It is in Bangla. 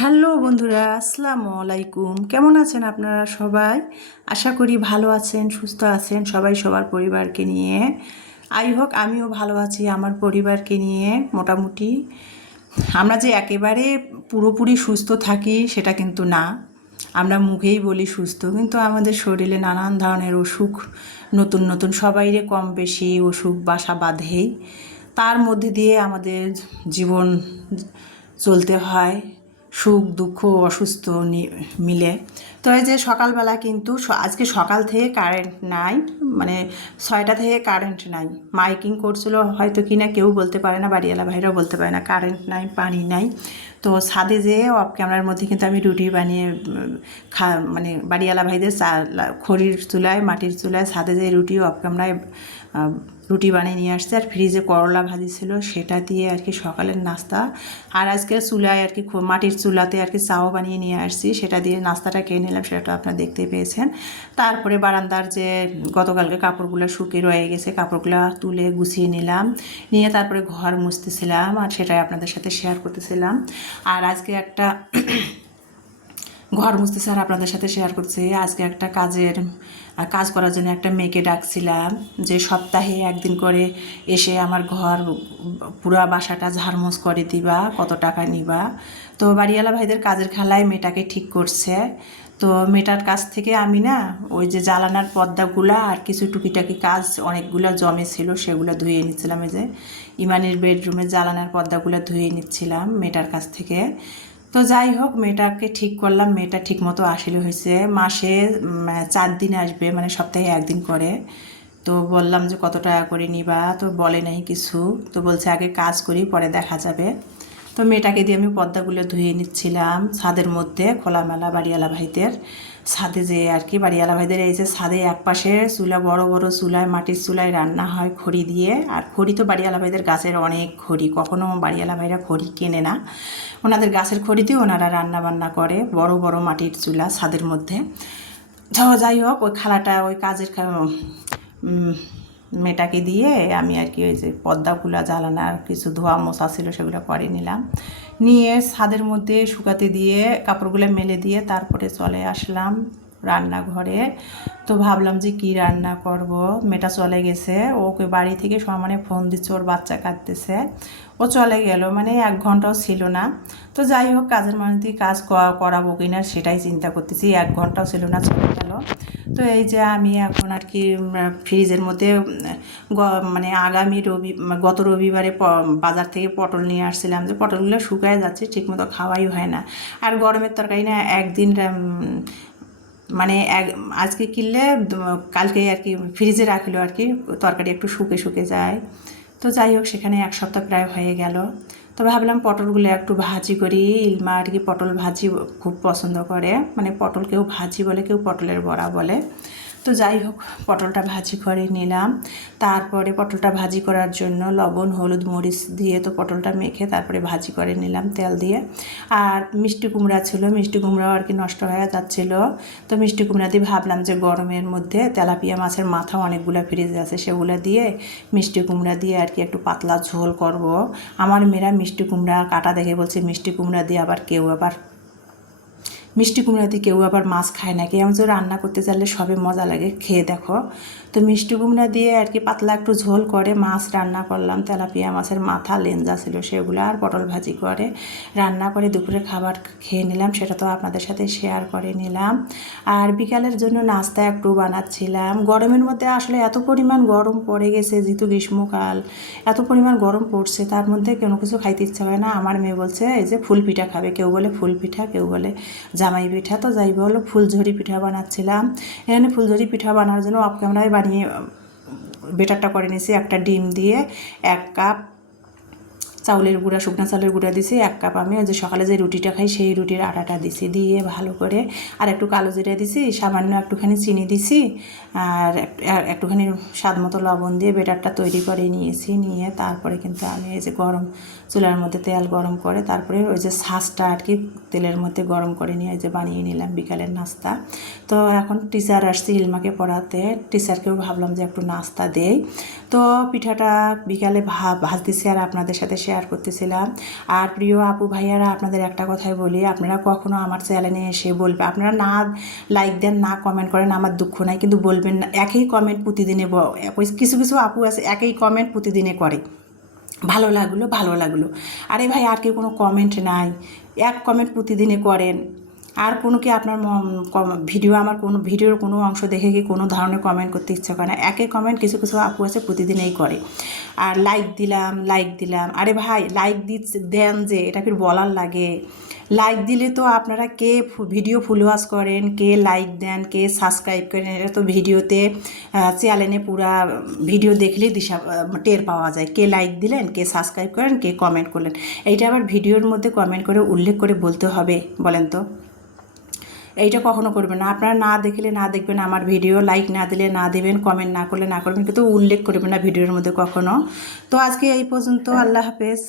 হ্যালো বন্ধুরা, আসসালামু আলাইকুম। কেমন আছেন আপনারা সবাই? আশা করি ভালো আছেন, সুস্থ আছেন সবাই সবার পরিবারকে নিয়ে। হোক আমিও ভালো আছি আমার পরিবারকে নিয়ে মোটামুটি। আমরা যে একেবারে পুরোপুরি সুস্থ থাকি সেটা কিন্তু না। আমরা মুখেই বলি সুস্থ, কিন্তু আমাদের শরীরে নানান ধরনের অসুখ নতুন নতুন সবাইরে কম বেশি অসুখ বাসা বাঁধেই। তার মধ্যে দিয়ে আমাদের জীবন চলতে হয়, সুখ দুঃখ অসুস্থ মিলে। তো এই যে সকালবেলা কিন্তু আজকে সকাল থেকে কারেন্ট নাই, মানে 6টা থেকে কারেন্ট নাই। মাইকিং করছিল হয়তো কি না কেউ বলতে পারে না, বাড়িওয়ালা ভাইরাও বলতে পারে না, কারেন্ট নাই পানি নাই। তো ছাদে যেয়ে অফ ক্যামেরার মধ্যে কিন্তু আমি রুটি বানিয়ে মানে বাড়িওয়ালা ভাইদের খড়ির চুলায় মাটির চুলায় ছাদে যেয়ে রুটি অফ ক্যামেরায় রুটি বানিয়ে নিয়ে আসছে। আর ফ্রিজে করলা ভাজি ছিল, সেটা দিয়ে আর কি সকালের নাস্তা। আর আজকে চুলায় আর কি মাটির চুলাতে আর কি চাও বানিয়ে নিয়ে আসছি, সেটা দিয়ে নাস্তাটা খেয়ে নিলাম, সেটা আপনারা দেখতে পেয়েছেন। তারপরে বারান্দার যে গতকালকে কাপড়গুলো শুকিয়ে রয়ে গেছে, কাপড়গুলো তুলে গুছিয়ে নিলাম, নিয়ে তারপরে ঘর মুছতেছিলাম, আর সেটাই আপনাদের সাথে শেয়ার করতেছিলাম। আর আজকে একটা ঘর মুছতেছে আর আপনাদের সাথে শেয়ার করছি। আজকে একটা কাজ করার জন্য একটা মেয়েকে ডাকছিলাম, যে সপ্তাহে একদিন করে এসে আমার ঘর পুরা বাসাটা ঝাড়মোছ করে দিবা, কত টাকা নিবা। তো বাড়িওয়ালা ভাইদের কাজের খেলায় মেয়েটাকে ঠিক করছে। তো মেয়েটার কাছ থেকে আমি না ওই যে জ্বালানার পর্দাগুলা আর কিছু টুকিটাকি কাজ অনেকগুলো জমে ছিল, সেগুলো ধুয়ে নিচ্ছিলাম। এই যে ইমানের বেডরুমে জ্বালানার পর্দাগুলো ধুয়ে নিচ্ছিলাম মেয়েটার কাছ থেকে। তো যাই হোক, মেয়েটাকে ঠিক করলাম, মেয়েটা ঠিক মতো আসলে হয়েছে। মাসে 4 দিন আসবে, মানে সপ্তাহে একদিন করে। তো বললাম যে কত টাকা করে নিবা, তো বলে নাই কিছু। তো বলছে আগে কাজ করি পরে দেখা যাবে। তো মেয়েটাকে দিয়ে আমি পর্দাগুলো ধুয়ে নিচ্ছিলাম ছাদের মধ্যে, খোলামেলা বাড়িওয়ালা ভাইদের ছাদে যেয়ে আর কি। বাড়িওয়ালা ভাইদের এই যে ছাদে একপাশে চুলা, বড় বড় চুলায় মাটির চুলায় রান্না হয় খড়ি দিয়ে। আর খড়ি তো বাড়িওয়ালা ভাইদের গাছের অনেক খড়ি, কখনো বাড়িওয়ালা ভাইরা খড়ি কেনে না, ওনাদের গাছের খড়িতে ওনারা রান্না বান্না করে, বড় বড় মাটির চুলা ছাদের মধ্যে। যাই হোক, ওই খালাটা ওই কাজের মেয়েটাকে দিয়ে আমি আর কি ওই যে পর্দাগুলা জ্বালানার কিছু ধোয়া মোছা ছিল সেগুলো করে নিলাম, নিয়ে ছাদের মধ্যে শুকাতে দিয়ে কাপড়গুলো মেলে দিয়ে তারপরে চলে আসলাম রান্নাঘরে। তো ভাবলাম যে কি রান্না করব। মেয়েটা চলে গেছে, ওকে বাড়ি থেকে সমানে ফোন দিচ্ছে, ওর বাচ্চা কাঁদতেছে। ও চলে গেল, মানে 1 ঘন্টাও ছিল না। তো যাই হোক, কাজের মানুষ কাজ করাবো কিনা সেটাই চিন্তা করতেছি, 1 ঘন্টাও ছিল না, চলে গেল। তো এই যে আমি এখন আর কি ফ্রিজের মধ্যে মানে গত রবিবারে বাজার থেকে পটল নিয়ে আসছিলাম, যে পটলগুলো শুকায় যাচ্ছে, ঠিকমতো খাওয়াই হয় না। আর গরমের তরকারি না একদিন মানে আজকে কিনলে কালকে আর কি ফ্রিজে রাখলো আর কি, তরকারি একটু শুকে শুকে যায়। তো যাই হোক, সেখানে 1 সপ্তাহ প্রায় হয়ে গেল। তো ভাবলাম পটলগুলো একটু ভাজি করি। ইলমা আর কি পটল ভাজি খুব পছন্দ করে, মানে পটল কেউ ভাজি বলে, কেউ পটলের বড়া বলে। তো যাই হোক, পটলটা ভাজি করে নিলাম। তারপরে পটলটা ভাজি করার জন্য লবণ হলুদ মরিচ দিয়ে তো পটলটা মেখে তারপরে ভাজি করে নিলাম তেল দিয়ে। আর মিষ্টি কুমড়া ছিল, মিষ্টি কুমড়াও আর কি নষ্ট হয়ে যাচ্ছিল। তো মিষ্টি কুমড়া দিয়ে ভাবলাম যে গরমের মধ্যে তেলাপিয়া মাছের মাথা অনেকগুলো ফ্রিজে আছে, সেগুলো দিয়ে মিষ্টি কুমড়া দিয়ে আর কি একটু পাতলা ঝোল করব। আমার মেয়েরা মিষ্টি কুমড়া কাটা দেখে বলছে মিষ্টি কুমড়া দিয়ে মিষ্টি কুমড়া দিয়ে কেউ আবার মাছ খায় না, কেউ যে রান্না করতে চাইলে সবে মজা লাগে, খেয়ে দেখো। তো মিষ্টি কুমড়া দিয়ে আর কি পাতলা একটু ঝোল করে মাছ রান্না করলাম, তেলাপিয়া মাছের মাথা লেঞ্জা ছিল সেগুলো, আর পটল ভাজি করে রান্না করে দুপুরে খাবার খেয়ে নিলাম, সেটা তো আপনাদের সাথে শেয়ার করে নিলাম। আর বিকালের জন্য নাস্তা একটু বানাচ্ছিলাম। গরমের মধ্যে আসলে এত পরিমাণ গরম পড়ে গেছে, যেহেতু গ্রীষ্মকাল, এত পরিমাণ গরম পড়ছে, তার মধ্যে কোনো কিছু খাইতে ইচ্ছা করে না। আমার মেয়ে বলছে এই যে ফুল পিঠা খাবে, কেউ বলে ফুল পিঠা, কেউ বলে জামাই পিঠা। তো যাই বলো, ফুলঝুরি পিঠা বানাচ্ছিলাম। এখানে ফুলঝুরি পিঠা বানানোর জন্য অফ ক্যামেরায় বানিয়ে বেটারটা করে নিয়েছি। একটা ডিম দিয়ে 1 কাপ চাউলের গুঁড়া, শুকনো চাউলের গুঁড়া দিছি, 1 কাপ আমি ওই যে সকালে যে রুটিটা খাই সেই রুটির আটাটা দিছি, দিয়ে ভালো করে আর একটু কালো জিরা দিছি, সামান্য একটুখানি চিনি দিছি, আর একটুখানি স্বাদ মতো লবণ দিয়ে বেটারটা তৈরি করে নিয়েছি। নিয়ে তারপরে কিন্তু আমি এই যে চুলার মধ্যে তেল গরম করে তারপরে ওই যে ছাঁচটা আর কি তেলের মধ্যে গরম করে নিয়ে এই যে বানিয়ে নিলাম বিকালের নাস্তা। তো এখন টিচার আসছে ইলমাকে পড়াতে, টিচারকেও ভাবলাম যে একটু নাস্তা দেই। তো পিঠাটা বিকালে ভাজতেছি আর আপনাদের সাথে শেয়ার শেয়ার করতেছিলাম। আর প্রিয় আপু ভাইয়ারা, আপনাদের একটা কথাই বলি, আপনারা কখনো আমার চ্যানেলে এসে বলবে, আপনারা না লাইক দেন না কমেন্ট করেন, আমার দুঃখ নাই, কিন্তু বলবেন না একই কমেন্ট প্রতিদিনে। কিছু কিছু আপু আছে একই কমেন্ট প্রতিদিনে করে, ভালো লাগলো ভালো লাগলো। আরে ভাই, আর কি কোনো কমেন্ট নাই? এক কমেন্ট প্রতিদিনে করেন। আর কোনো কি আপনার ভিডিও, আমার কোনো ভিডিওর কোনো অংশ দেখে কি কোনো ধরনের কমেন্ট করতে ইচ্ছা করে না? একই কমেন্ট কিছু কিছু আপু আছে প্রতিদিনই করে। আর লাইক দিলাম লাইক দিলাম, আরে ভাই লাইক দেন যে, এটা ফির বলার লাগে? লাইক দিলে তো আপনারা কে ভিডিও ফলোয়ার্স করেন, কে লাইক দেন, কে সাবস্ক্রাইব করেন, এটা তো ভিডিওতে চ্যানেলে পুরা ভিডিও দেখলেই টের পাওয়া যায়, কে লাইক দিলেন, কে সাবস্ক্রাইব করেন, কে কমেন্ট করলেন। এইটা আবার ভিডিওর মধ্যে কমেন্ট করে উল্লেখ করে বলতে হবে? বলেন তো। এইটা কখনো করবেন না। আপনারা না দেখলে না দেখবেন আমার ভিডিও, লাইক না দিলে না দেবেন, কমেন্ট না করলে না করবেন, কিন্তু উল্লেখ করবেন না ভিডিওর মধ্যে কখনো। তো আজকে এই পর্যন্ত, আল্লাহ হাফেজ।